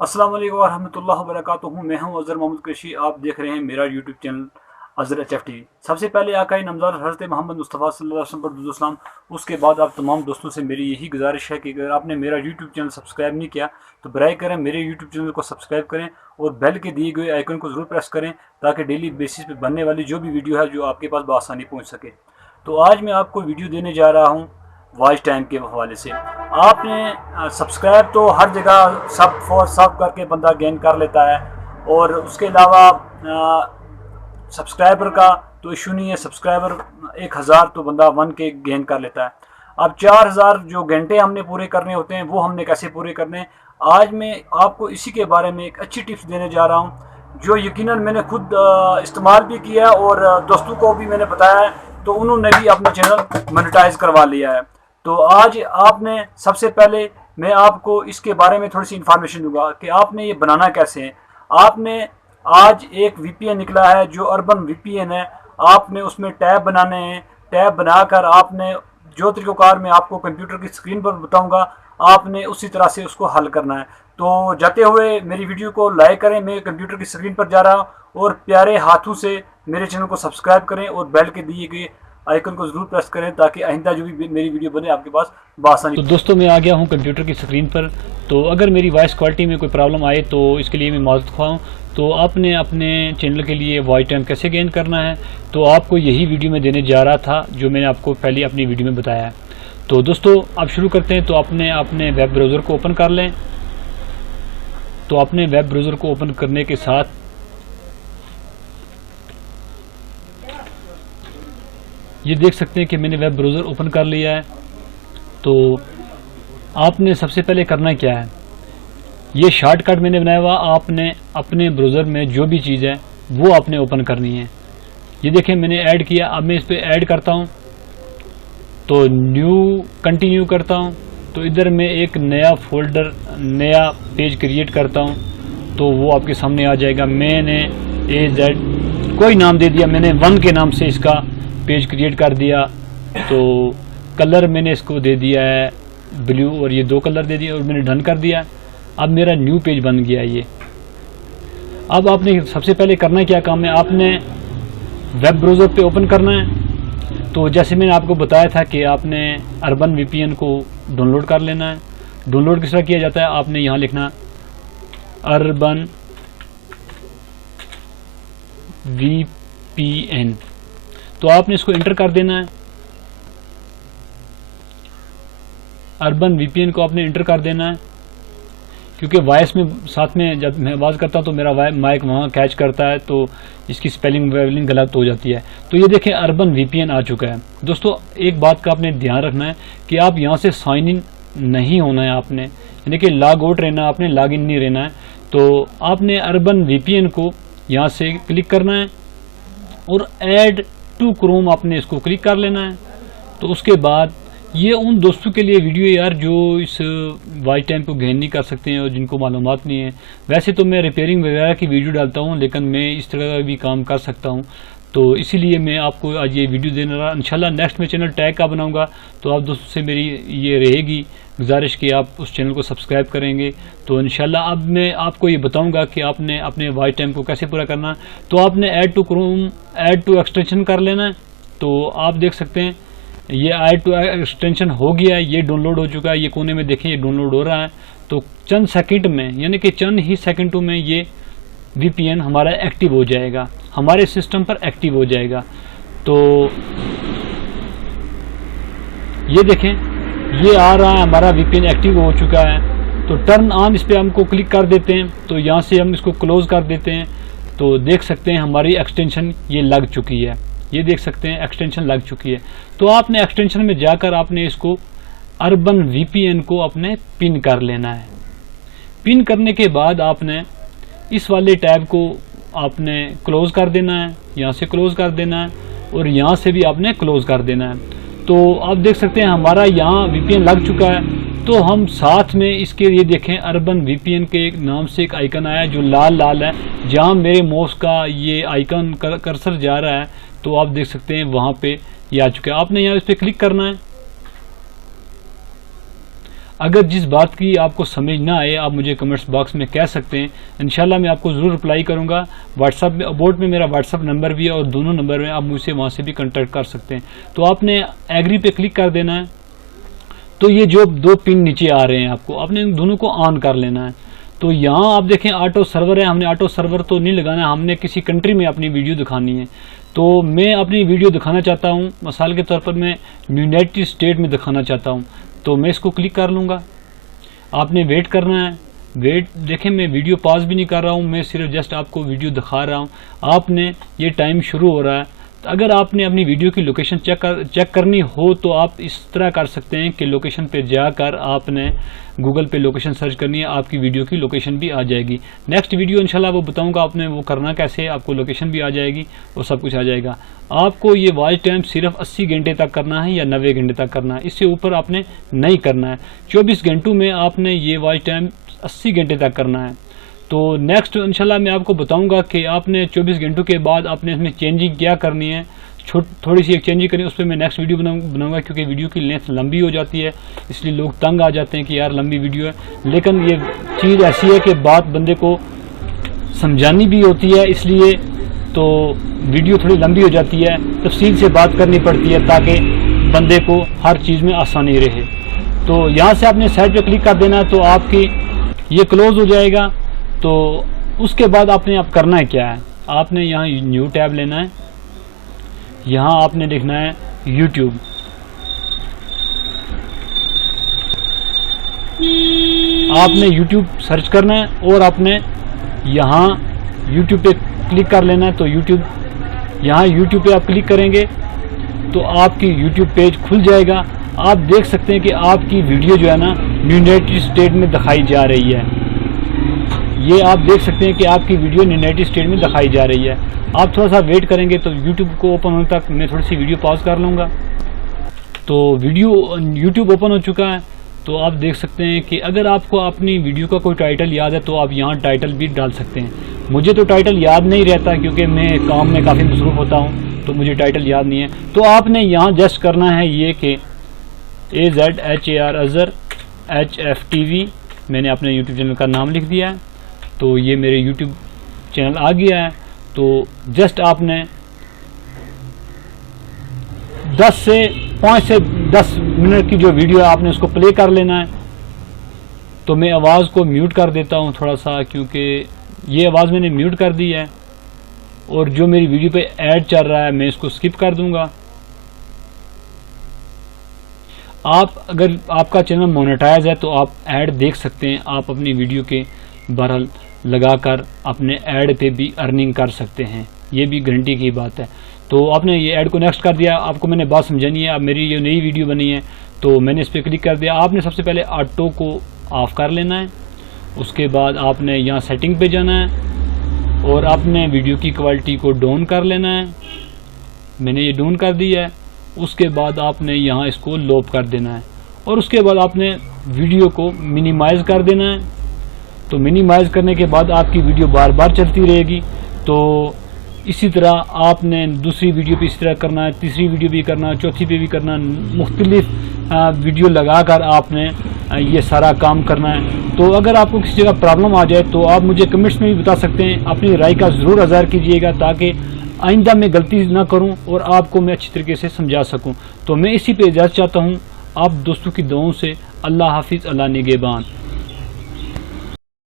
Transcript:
अस्सलाम वालेकुम वरहमतुल्लाहि वबरकातुहू। मैं हूं अज़हर मोहम्मद कुरैशी। आप देख रहे हैं मेरा यूट्यूब चैनल अज़हर HFTV। सबसे पहले आकाए नामदार हज़रत मोहम्मद मुस्तफ़ा सल्लल्लाहु अलैहि वसल्लम पर दुरूद सलाम। उसके बाद आप तमाम दोस्तों से मेरी यही गुजारिश है कि अगर आपने मेरा यूट्यूब चैनल सब्सक्राइब नहीं किया तो बराए करें मेरे यूट्यूब चैनल को सब्सक्राइब करें और बेल के दिए गए आइकन को ज़रूर प्रेस करें ताकि डेली बेसिस पे बनने वाली जो भी वीडियो है जो आपके पास बआसानी पहुँच सके। तो आज मैं आपको वीडियो देने जा रहा हूँ वॉच टाइम के हवाले से। आपने सब्सक्राइब तो हर जगह सब फॉर सब करके बंदा गेन कर लेता है और उसके अलावा सब्सक्राइबर का तो इशू नहीं है। सब्सक्राइबर 1000 तो बंदा 1K गेन कर लेता है। अब 4000 जो घंटे हमने पूरे करने होते हैं वो हमने कैसे पूरे करने हैं, आज मैं आपको इसी के बारे में एक अच्छी टिप्स देने जा रहा हूँ जो यकीनन मैंने खुद इस्तेमाल भी किया है और दोस्तों को भी मैंने बताया है तो उन्होंने भी अपना चैनल मोनेटाइज करवा लिया है। तो आज आपने सबसे पहले मैं आपको इसके बारे में थोड़ी सी इन्फॉर्मेशन दूंगा कि आपने ये बनाना कैसे है। आपने आज एक VPN निकला है जो अर्बन VPN है। आपने उसमें टैब बनाने हैं। टैब बनाकर आपने जो तरीक़ाकार मैं आपको कंप्यूटर की स्क्रीन पर बताऊंगा आपने उसी तरह से उसको हल करना है। तो जाते हुए मेरी वीडियो को लाइक करें, मैं कंप्यूटर की स्क्रीन पर जा रहा हूँ, और प्यारे हाथों से मेरे चैनल को सब्सक्राइब करें और बेल के दिए गए आइकन को ज़रूर प्रेस करें ताकि आइंदा जो भी मेरी वीडियो बने आपके पास बआसानी। तो दोस्तों मैं आ गया हूं कंप्यूटर की स्क्रीन पर। तो अगर मेरी वॉइस क्वालिटी में कोई प्रॉब्लम आए तो इसके लिए मैं माज़रत ख्वाह हूं। तो आपने अपने चैनल के लिए वॉच टाइम कैसे गेन करना है तो आपको यही वीडियो में देने जा रहा था जो मैंने आपको पहले अपनी वीडियो में बताया है। तो दोस्तों आप शुरू करते हैं। तो आपने अपने वेब ब्राउज़र को ओपन कर लें। तो अपने वेब ब्राउज़र को ओपन करने के साथ ये देख सकते हैं कि मैंने वेब ब्राउज़र ओपन कर लिया है। तो आपने सबसे पहले करना क्या है, ये शॉर्टकट मैंने बनाया हुआ, आपने अपने ब्राउज़र में जो भी चीज़ है वो आपने ओपन करनी है। ये देखें मैंने ऐड किया। अब मैं इस पर ऐड करता हूँ तो न्यू कंटिन्यू करता हूँ। तो इधर मैं एक नया फोल्डर नया पेज क्रिएट करता हूँ तो वो आपके सामने आ जाएगा। मैंने AZ कोई नाम दे दिया, मैंने 1 के नाम से इसका पेज क्रिएट कर दिया। तो कलर मैंने इसको दे दिया है ब्लू और ये 2 कलर दे दिया और मैंने डन कर दिया। अब मेरा न्यू पेज बन गया ये। अब आपने सबसे पहले करना क्या काम है, आपने वेब ब्राउज़र पे ओपन करना है। तो जैसे मैंने आपको बताया था कि आपने अर्बन VPN को डाउनलोड कर लेना है। डाउनलोड किस तरह किया जाता है, आपने यहाँ लिखना अर्बन VPN। तो आपने इसको इंटर कर देना है। अर्बन VPN को आपने इंटर कर देना है क्योंकि वॉइस में साथ में जब मैं आवाज़ करता हूँ तो मेरा माइक वहाँ कैच करता है तो इसकी स्पेलिंग वेलिंग गलत हो जाती है। तो ये देखें अर्बन VPN आ चुका है। दोस्तों एक बात का आपने ध्यान रखना है कि आप यहाँ से साइन इन नहीं होना है, आपने यानी कि लॉग आउट रहना है, आपने लॉग इन नहीं रहना है। तो आपने अर्बन VPN को यहाँ से क्लिक करना है और ऐड टू क्रोम आपने इसको क्लिक कर लेना है। तो उसके बाद ये उन दोस्तों के लिए वीडियो यार जो इस वॉच टाइम को गेन नहीं कर सकते हैं और जिनको मालूमात नहीं है। वैसे तो मैं रिपेयरिंग वगैरह की वीडियो डालता हूँ लेकिन मैं इस तरह का भी काम कर सकता हूँ तो इसीलिए मैं आपको आज ये वीडियो देने रहा। इंशाल्लाह नेक्स्ट में चैनल टैग का बनाऊँगा तो आप दोस्तों से मेरी ये रहेगी गुजारिश कि आप उस चैनल को सब्सक्राइब करेंगे। तो इंशाल्लाह अब मैं आपको ये बताऊँगा कि आपने अपने वॉच टाइम को कैसे पूरा करना। तो आपने add to Chrome add to extension कर लेना है। तो आप देख सकते हैं ये ऐड टू एक्सटेंशन हो गया है, ये डाउनलोड हो चुका है। ये कोने में देखें ये डाउनलोड हो रहा है। तो चंद सेकंड में यानी कि चंद ही सेकंडों में ये VPN हमारा एक्टिव हो जाएगा, हमारे सिस्टम पर एक्टिव हो जाएगा। तो ये देखें ये आ रहा है हमारा VPN एक्टिव हो चुका है। तो टर्न ऑन इस पर हमको क्लिक कर देते हैं। तो यहाँ से हम इसको क्लोज कर देते हैं। तो देख सकते हैं हमारी एक्सटेंशन ये लग चुकी है। ये देख सकते हैं एक्सटेंशन लग चुकी है। तो आपने एक्सटेंशन में जाकर आपने इसको अर्बन VPN को अपने पिन कर लेना है। पिन करने के बाद आपने इस वाले टैब को आपने क्लोज कर देना है, यहाँ से क्लोज कर देना है और यहाँ से भी आपने क्लोज कर देना है। तो आप देख सकते हैं हमारा यहाँ VPN लग चुका है। तो हम साथ में इसके ये देखें अर्बन VPN के एक नाम से एक आइकन आया जो लाल लाल है, जहाँ मेरे माउस का ये आइकन कर्सर जा रहा है तो आप देख सकते हैं वहाँ पे ये आ चुका है। आपने यहाँ इस पर क्लिक करना है। अगर जिस बात की आपको समझ ना आए आप मुझे कमेंट्स बॉक्स में कह सकते हैं, इंशाल्लाह मैं आपको ज़रूर रिप्लाई करूंगा। व्हाट्सअप में अबाउट में मेरा व्हाट्सअप नंबर भी है और दोनों नंबर में आप मुझसे वहाँ से भी कॉन्टैक्ट कर सकते हैं। तो आपने एग्री पे क्लिक कर देना है। तो ये जो 2 पिन नीचे आ रहे हैं आपको, आपने इन दोनों को ऑन कर लेना है। तो यहाँ आप देखें ऑटो सर्वर है, हमने ऑटो सर्वर तो नहीं लगाना, हमने किसी कंट्री में अपनी वीडियो दिखानी है। तो मैं अपनी वीडियो दिखाना चाहता हूँ, मिसाल के तौर पर मैं यूनाइटेड स्टेट में दिखाना चाहता हूँ, तो मैं इसको क्लिक कर लूँगा। आपने वेट करना है। वेट देखें, मैं वीडियो पॉज भी नहीं कर रहा हूँ, मैं सिर्फ जस्ट आपको वीडियो दिखा रहा हूँ। आपने ये टाइम शुरू हो रहा है। तो अगर आपने अपनी वीडियो की लोकेशन चेक करनी हो तो आप इस तरह कर सकते हैं कि लोकेशन पे जाकर आपने गूगल पे लोकेशन सर्च करनी है, आपकी वीडियो की लोकेशन भी आ जाएगी। नेक्स्ट वीडियो इंशाल्लाह वो बताऊंगा आपने वो करना कैसे, आपको लोकेशन भी आ जाएगी और सब कुछ आ जाएगा। आपको ये वॉच टाइम सिर्फ 80 घंटे तक करना है या 90 घंटे तक करना है, इससे ऊपर आपने नहीं करना है। 24 घंटों में आपने ये वॉच टाइम 80 घंटे तक करना है। तो नेक्स्ट इंशाल्लाह मैं आपको बताऊंगा कि आपने 24 घंटों के बाद आपने इसमें चेंजिंग क्या करनी है, थोड़ी सी एक चेंजिंग करनी है। उस पर मैं नेक्स्ट वीडियो बनाऊंगा क्योंकि वीडियो की लेंथ लंबी हो जाती है, इसलिए लोग तंग आ जाते हैं कि यार लंबी वीडियो है। लेकिन ये चीज़ ऐसी है कि बात बंदे को समझानी भी होती है, इसलिए तो वीडियो थोड़ी लंबी हो जाती है, तफसील से बात करनी पड़ती है ताकि बंदे को हर चीज़ में आसानी रहे। तो यहाँ से आपने साइड पे क्लिक कर देना है, तो आपकी ये क्लोज हो जाएगा। तो उसके बाद आपने आप करना है क्या है, आपने यहाँ न्यू टैब लेना है, यहाँ आपने लिखना है YouTube। आपने YouTube सर्च करना है और आपने यहाँ YouTube पे क्लिक कर लेना है। तो यहाँ YouTube पे आप क्लिक करेंगे तो आपकी YouTube पेज खुल जाएगा। आप देख सकते हैं कि आपकी वीडियो जो है ना यूनाइटेड स्टेट में दिखाई जा रही है। ये आप देख सकते हैं कि आपकी वीडियो यूनाइटेड स्टेट में दिखाई जा रही है। आप थोड़ा सा वेट करेंगे तो YouTube को ओपन होने तक मैं थोड़ी सी वीडियो पॉज कर लूँगा। तो वीडियो YouTube ओपन हो चुका है। तो आप देख सकते हैं कि अगर आपको अपनी वीडियो का कोई टाइटल याद है तो आप यहाँ टाइटल भी डाल सकते हैं। मुझे तो टाइटल याद नहीं रहता क्योंकि मैं काम में काफ़ी मसरूफ़ होता हूँ, तो मुझे टाइटल याद नहीं है। तो आपने यहाँ जस्ट करना है ये कि AZHAR अज़हर HFTV, मैंने अपने YouTube चैनल का नाम लिख दिया है। तो ये मेरे YouTube चैनल आ गया है। तो जस्ट आपने 5 से 10 मिनट की जो वीडियो है आपने उसको प्ले कर लेना है। तो मैं आवाज़ को म्यूट कर देता हूँ थोड़ा सा, क्योंकि ये आवाज़ मैंने म्यूट कर दी है और जो मेरी वीडियो पे ऐड चल रहा है मैं इसको स्किप कर दूंगा। आप अगर आपका चैनल मोनेटाइज है तो आप ऐड देख सकते हैं, आप अपनी वीडियो के बहरहाल लगाकर अपने ऐड पे भी अर्निंग कर सकते हैं, ये भी गारंटी की बात है। तो आपने ये ऐड को नेक्स्ट कर दिया। आपको मैंने बात समझानी है। अब मेरी ये नई वीडियो बनी है तो मैंने इस पर क्लिक कर दिया। आपने सबसे पहले ऑटो को ऑफ कर लेना है, उसके बाद आपने यहाँ सेटिंग पे जाना है और आपने वीडियो की क्वालिटी को डाउन कर लेना है। मैंने ये डाउन कर दिया है। उसके बाद आपने यहाँ इसको लोप कर देना है और उसके बाद आपने वीडियो को मिनिमाइज़ कर देना है। तो मिनिमाइज़ करने के बाद आपकी वीडियो बार बार चलती रहेगी। तो इसी तरह आपने दूसरी वीडियो पे इसी तरह करना है, तीसरी वीडियो भी करना, चौथी पे भी करना, मुख्तलिफ वीडियो लगाकर आपने ये सारा काम करना है। तो अगर आपको किसी जगह प्रॉब्लम आ जाए तो आप मुझे कमेंट्स में भी बता सकते हैं। अपनी राय का ज़रूर इज़हार कीजिएगा ताकि आइंदा मैं गलती ना करूं और आपको मैं अच्छी तरीके से समझा सकूं। तो मैं इसी पे इजाज़त चाहता हूं। आप दोस्तों की दुआओं से। अल्लाह हाफिज़, अल्लाह निगहबान।